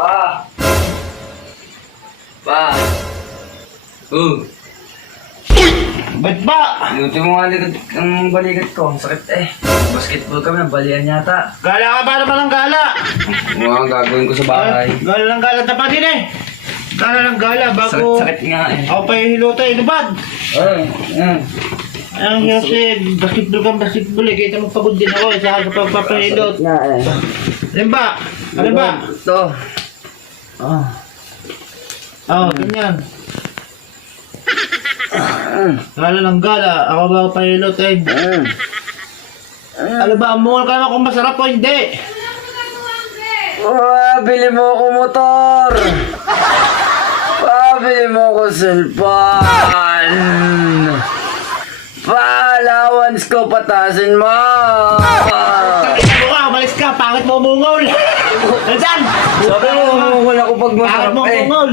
Pa! Pa! Ba't ba? Luto mo nga ang balikat ko. Ang sakit eh. Basketball kami, balian yata. Gala ka ba naman ng gala? Mga gagawin ko sa bahay. Gala ng gala dapat din eh. Gala ng gala bago... Sakit nga eh. Ako pa yung hilotay, lubad. Ay, yan. Ang kasi basketball eh. Kita mo pagod din ako eh. Sa pagpapahilot. Sakit nga eh. Ano ba? Ano ba? Ito. Ganyan. Gala ng gala. Ako ba pahilot eh. Ano ba? Amungal ka naman kung masarap o hindi. Bili mo ako motor. Bili mo ako cellphone. Allowance ko patasin mo. Ano ka? Umalis ka. Pangit mo umungol. Ano dyan? Sabi mo, umungol ako pag Pangit masarap mo eh. umungol.